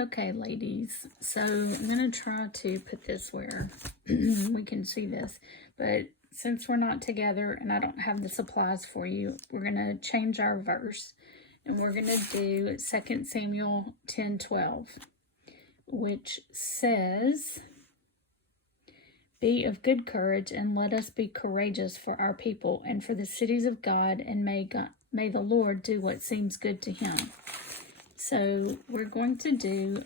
Okay, ladies, so I'm going to try to put this where we can see this, but since we're not together and I don't have the supplies for you, we're going to change our verse, and we're going to do 2 Samuel 10:12, which says, "Be of good courage, and let us be courageous for our people and for the cities of God, and may the Lord do what seems good to him." So we're going to do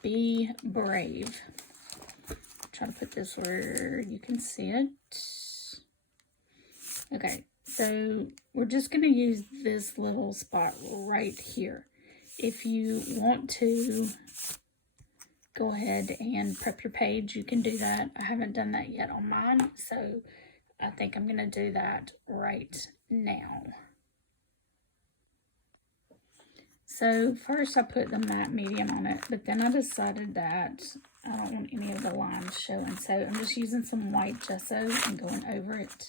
be brave. Try to put this where you can see it. Okay, so we're just going to use this little spot right here. If you want to go ahead and prep your page, you can do that. I haven't done that yet on mine, so I think I'm going to do that right now. So first I put the matte medium on it, but then I decided that I don't want any of the lines showing. So I'm just using some white gesso and going over it.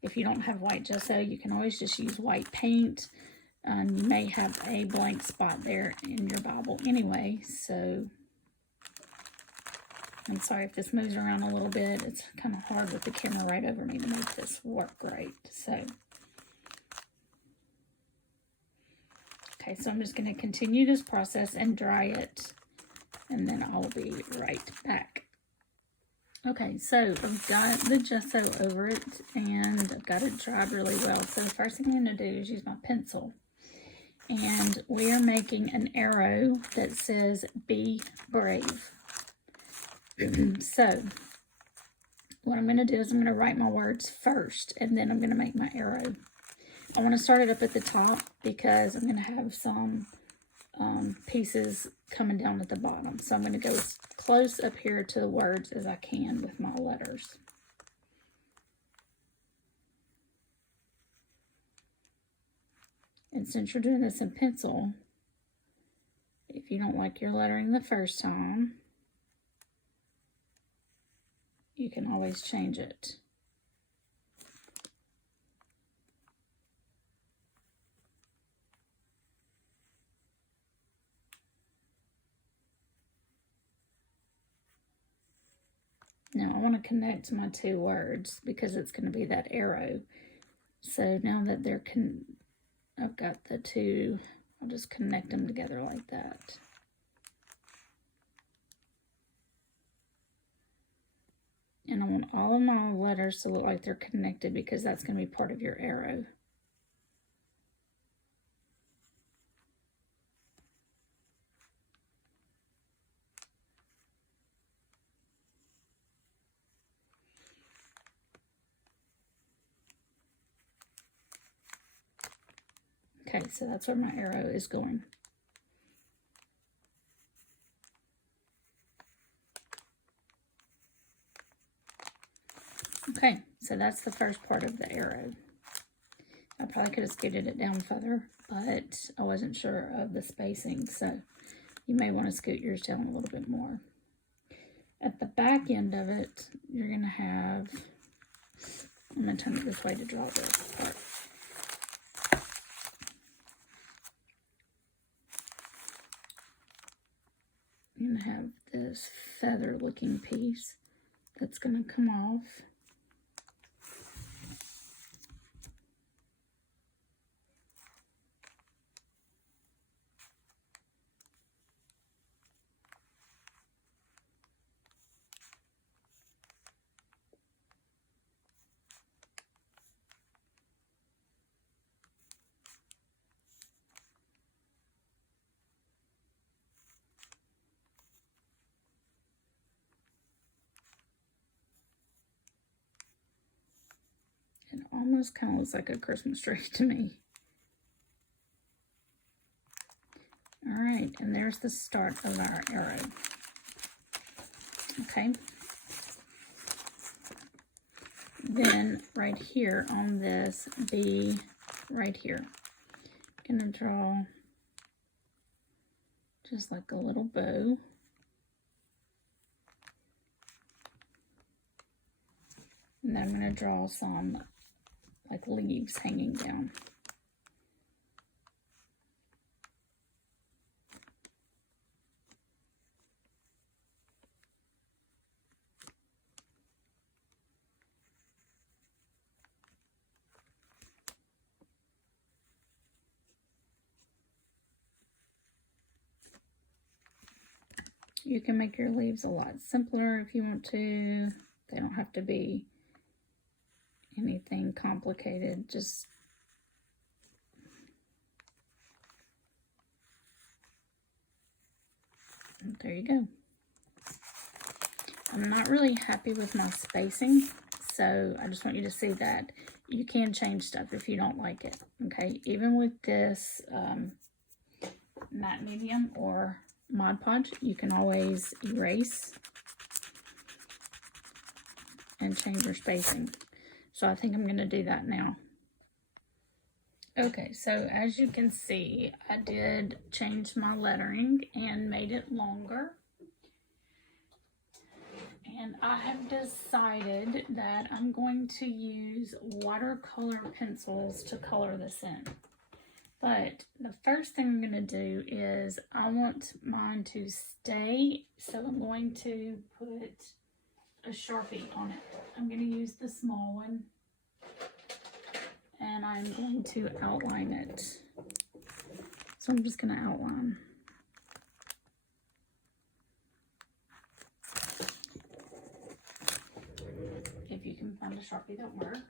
If you don't have white gesso, you can always just use white paint. You may have a blank spot there in your Bible anyway. So I'm sorry if this moves around a little bit. It's kind of hard with the camera right over me to make this work right. Okay, so I'm just going to continue this process and dry it, and then I'll be right back. Okay, so I've got the gesso over it, and I've got it dried really well. So the first thing I'm going to do is use my pencil, and we are making an arrow that says, "Be brave." So what I'm going to do is I'm going to write my words first, and then I'm going to make my arrow. I want to start it up at the top because I'm going to have some pieces coming down at the bottom. So I'm going to go as close up here to the words as I can with my letters. And since you're doing this in pencil, if you don't like your lettering the first time, you can always change it. Now I want to connect my two words because it's going to be that arrow. So now that I've got the two, I'll just connect them together like that. And I want all of my letters to look like they're connected because that's going to be part of your arrow. Okay, so that's where my arrow is going. Okay, so that's the first part of the arrow. I probably could have scooted it down further, but I wasn't sure of the spacing, so you may want to scoot yours down a little bit more. At the back end of it, you're going to have, I'm going to turn it this way to draw this part. You're going to have this feather looking piece that's going to come off. It almost kind of looks like a Christmas tree to me. All right, and there's the start of our arrow. Okay. Then right here on this B, right here, I'm going to draw just like a little bow. And then I'm going to draw some like leaves hanging down. You can make your leaves a lot simpler if you want to. They don't have to be anything complicated. Just there you go. I'm not really happy with my spacing, so I just want you to see that you can change stuff if you don't like it, okay? Even with this matte medium or Mod Podge, you can always erase and change your spacing. So I think I'm going to do that now. Okay, so as you can see, I did change my lettering and made it longer. And I have decided that I'm going to use watercolor pencils to color this in. But the first thing I'm going to do is I want mine to stay, so I'm going to put a Sharpie on it. I'm going to use the small one, and I'm going to outline it. So I'm just going to outline. If you can find a Sharpie that works.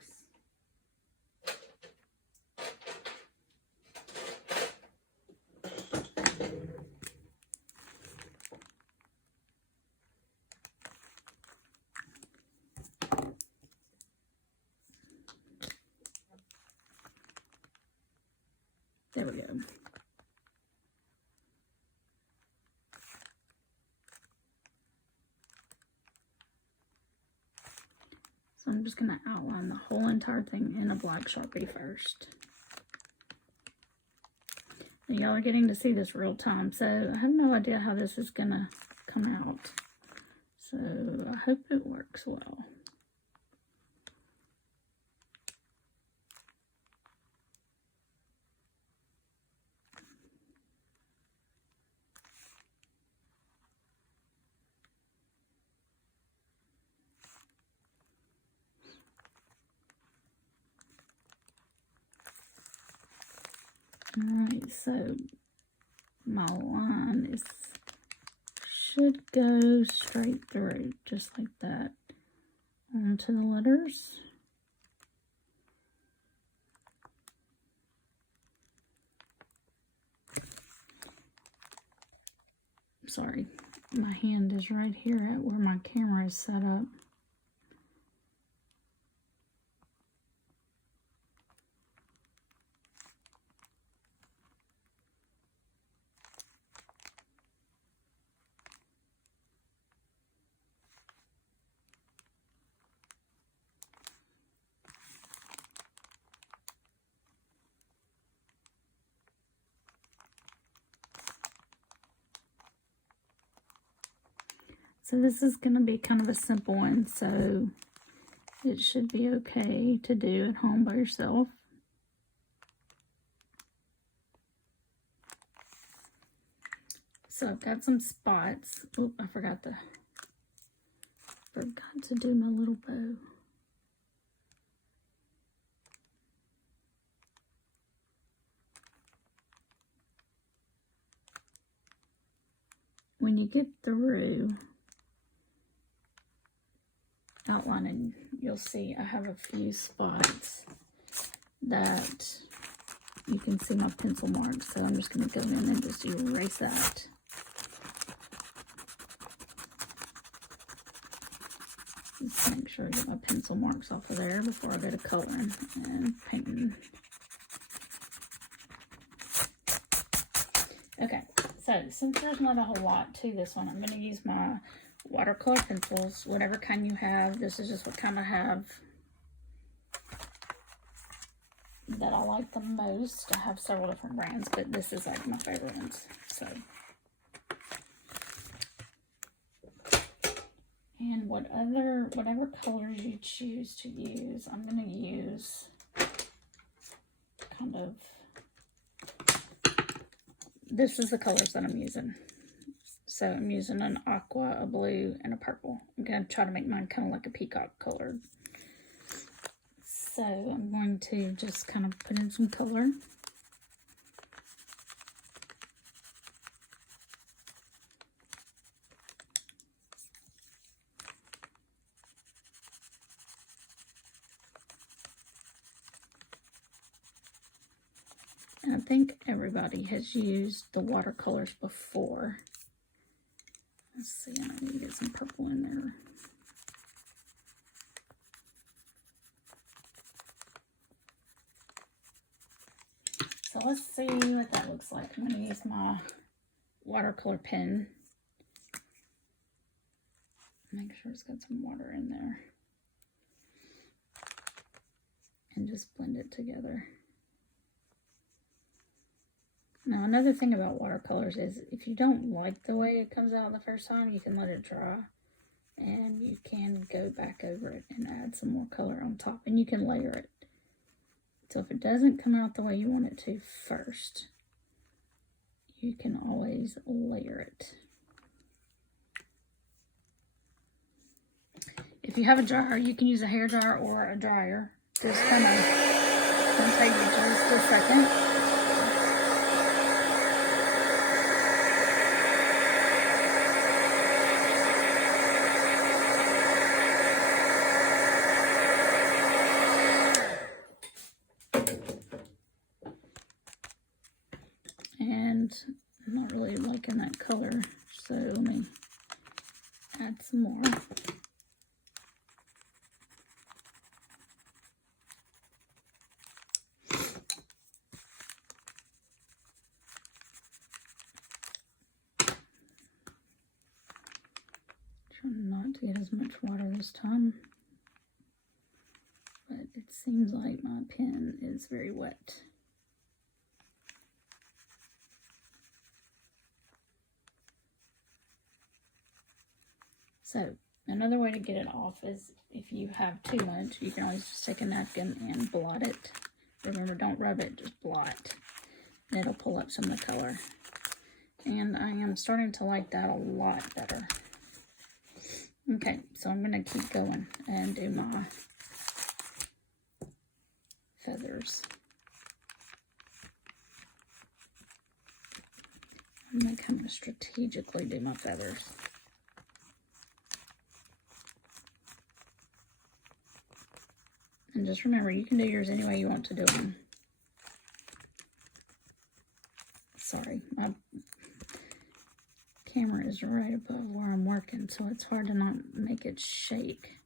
There we go. So I'm just going to outline the whole entire thing in a black Sharpie first. And y'all are getting to see this real time, so I have no idea how this is going to come out. So I hope it works well. Alright, so my line should go straight through, just like that, onto the letters. Sorry, my hand is right here at where my camera is set up. So this is going to be kind of a simple one, so it should be okay to do at home by yourself. So I've got some spots. Oh, I forgot to do my little bow. When you get through outlining, you'll see I have a few spots that you can see my pencil marks. So I'm just going to go in and just erase that. Just make sure I get my pencil marks off of there before I go to coloring and painting. Okay, so since there's not a whole lot to this one, I'm going to use my watercolor pencils, whatever kind you have. This is just what kind I have that I like the most. I have several different brands, but this is like my favorite ones. So, and whatever colors you choose to use, I'm going to use kind of, this is the colors that I'm using. So I'm using an aqua, a blue, and a purple. I'm going to try to make mine kind of like a peacock color. So I'm going to just kind of put in some color. I think everybody has used the watercolors before. Let's see, I need to get some purple in there. So let's see what that looks like. I'm going to use my watercolor pen. Make sure it's got some water in there. And just blend it together. Now, another thing about watercolors is if you don't like the way it comes out the first time, you can let it dry. And you can go back over it and add some more color on top. And you can layer it. So if it doesn't come out the way you want it to first, you can always layer it. If you have a jar, you can use a hair dryer or a dryer. Just kind of going to take just a second. And I'm not really liking that color, so let me add some more. Trying not to get as much water this time, but it seems like my pen is very wet. So another way to get it off is if you have too much, you can always just take a napkin and blot it. Remember, don't rub it, just blot. And it'll pull up some of the color. And I am starting to like that a lot better. Okay, so I'm going to keep going and do my feathers. I'm going to kind of strategically do my feathers. And just remember, you can do yours any way you want to do them. Sorry, my camera is right above where I'm working, so it's hard to not make it shake.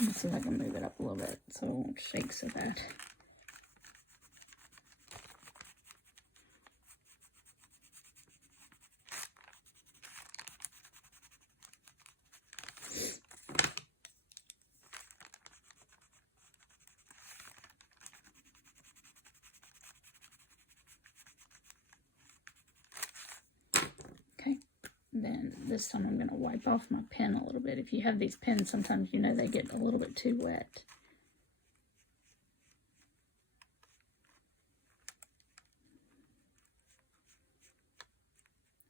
Let's see if I can move it up a little bit so it won't shake so bad. Then this time I'm going to wipe off my pen a little bit. If you have these pens, sometimes you know they get a little bit too wet.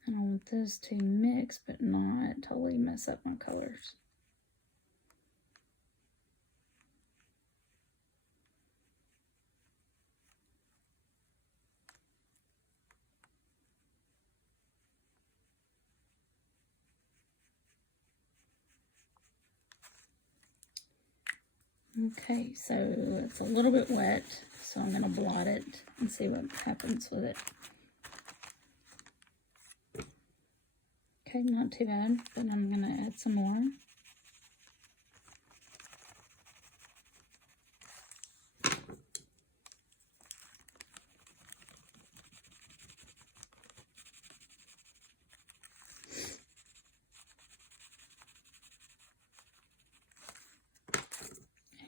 And I want this to mix, but not totally mess up my colors. Okay, so it's a little bit wet, so I'm going to blot it and see what happens with it. Okay, not too bad, but I'm going to add some more.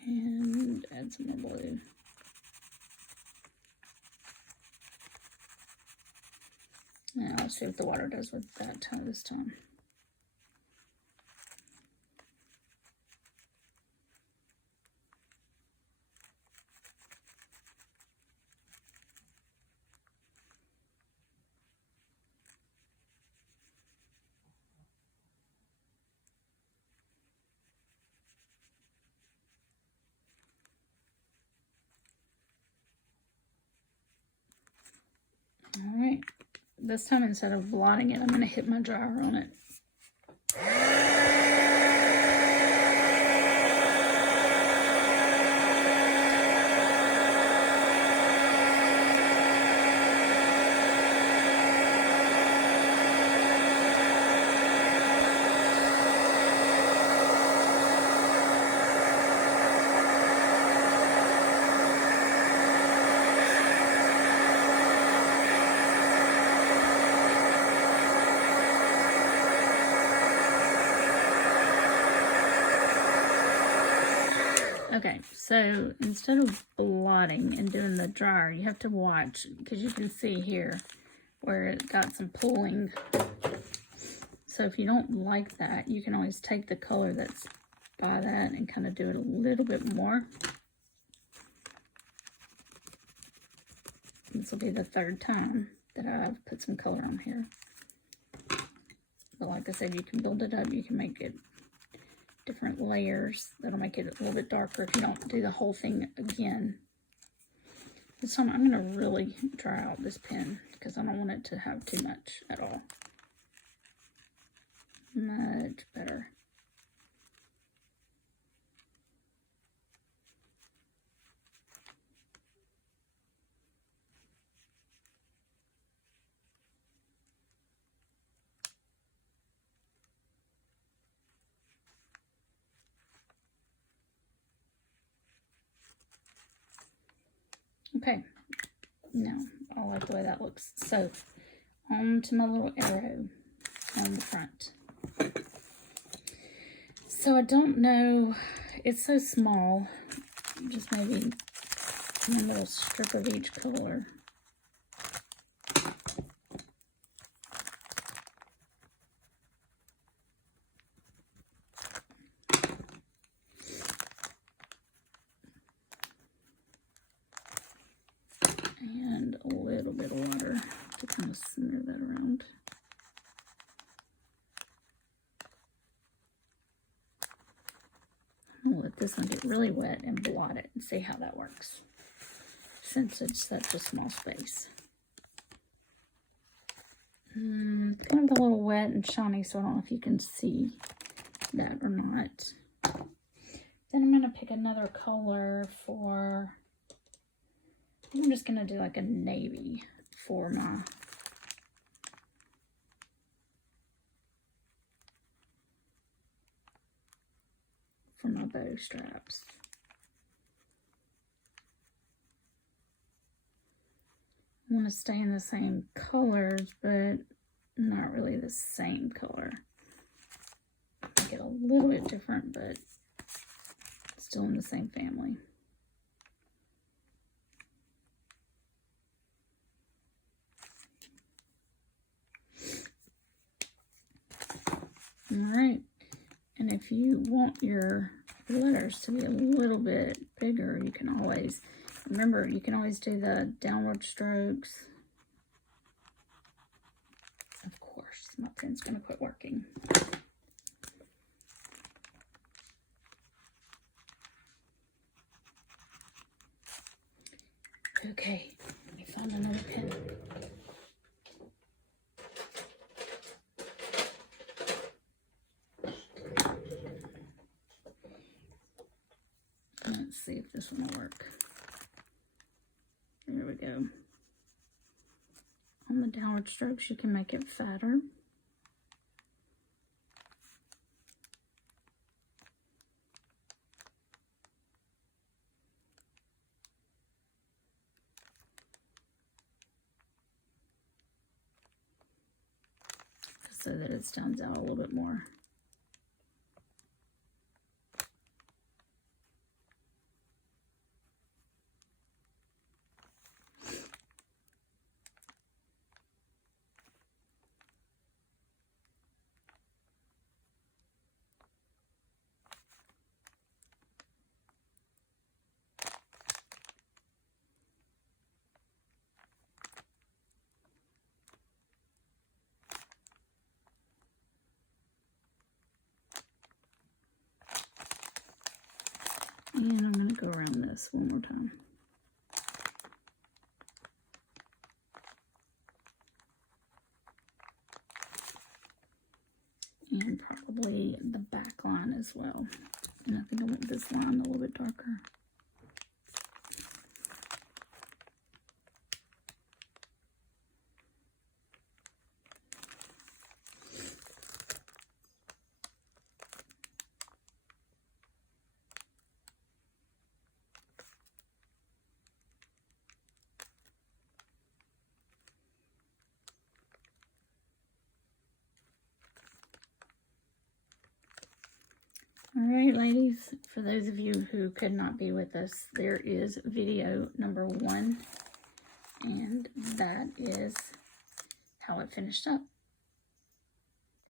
And add some more blue. Now let's see what the water does with that this time. All right, this time instead of blotting it, I'm going to hit my dryer on it. Okay, so instead of blotting and doing the dryer, you have to watch, because you can see here where it got some pooling. So if you don't like that, you can always take the color that's by that and kind of do it a little bit more. This will be the third time that I've put some color on here. But like I said, you can build it up. You can make it different layers. That'll make it a little bit darker if you don't do the whole thing again. This time I'm going to really dry out this pen because I don't want it to have too much at all. Much better. Okay, now I like the way that looks. So, on to my little arrow on the front. So I don't know, it's so small, just maybe a little strip of each color. And a little bit of water to kind of smear that around. I'll let this one get really wet and blot it and see how that works, since it's such a small space. It's kind of a little wet and shiny, so I don't know if you can see that or not. Then I'm going to pick another color for, I'm just going to do like a navy for my bow straps. I want to stay in the same colors, but not really the same color. Make it a little bit different, but still in the same family. All right, and if you want your letters to be a little bit bigger, you can always, remember, you can always do the downward strokes. Of course, my pen's gonna quit working. Okay, let me find another pen. Let's see if this one will work. There we go. On the downward strokes, you can make it fatter. So that it stands out a little bit more. And I'm going to go around this one more time. And probably the back line as well. And I think I want this line a little bit darker. All Alright, ladies, for those of you who could not be with us, there is video number 1, and that is how it finished up.